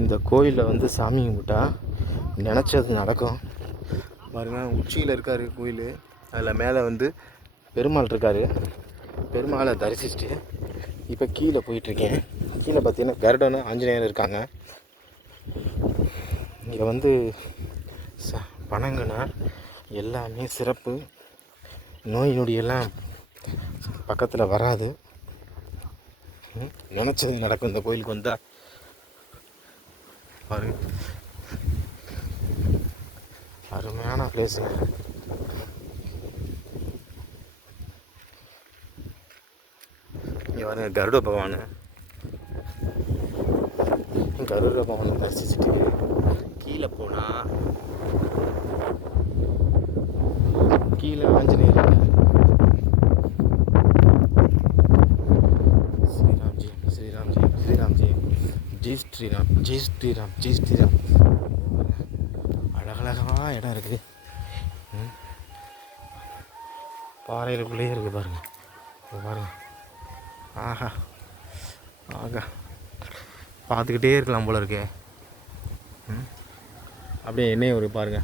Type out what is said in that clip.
இந்த கோயிலில் வந்து சாமி கும்பிட்டா நினச்சது நடக்கும். பாருங்க உச்சியில் இருக்கார் கோயில். அதில் மேலே வந்து பெருமாள் இருக்கார். பெருமாளை தரிசிச்சுட்டு இப்போ கீழே போயிட்டுருக்கேன். கீழே பார்த்தீங்கன்னா கருடனு ஆஞ்சநேயர் இருக்காங்க. இங்கே வந்து ச பணங்கன்னா எல்லாமே சிறப்பு. நோய் நொடியெல்லாம் பக்கத்தில் வராது. நினச்சது நடக்கும். இந்த கோயிலுக்கு வந்தால் பாருங்க. அருமையான பிளேஸுங்க இங்கே பாருங்க கருட பகவான். கருட பகவானை தரிசிச்சுட்டு கீழே போனால் கீழே ஆஞ்சநேயர் ஸ்ரீராம்ஜி ஸ்ரீராம் ஸ்ரீராம்ஜி. ஜெய் ஸ்ரீராம் ஜெய் ஸ்ரீராம் ஜெய் ஸ்ரீராம் அழகழகமாக இடம் இருக்குது ம். பாறைகளுக்குள்ளேயே இருக்குது பாருங்க இங்க பாருங்க ஆஹா ஆகா பார்த்துக்கிட்டே இருக்கலாம் போல இருக்கே. அப்படியே என்னையும் ஒரு பாருங்க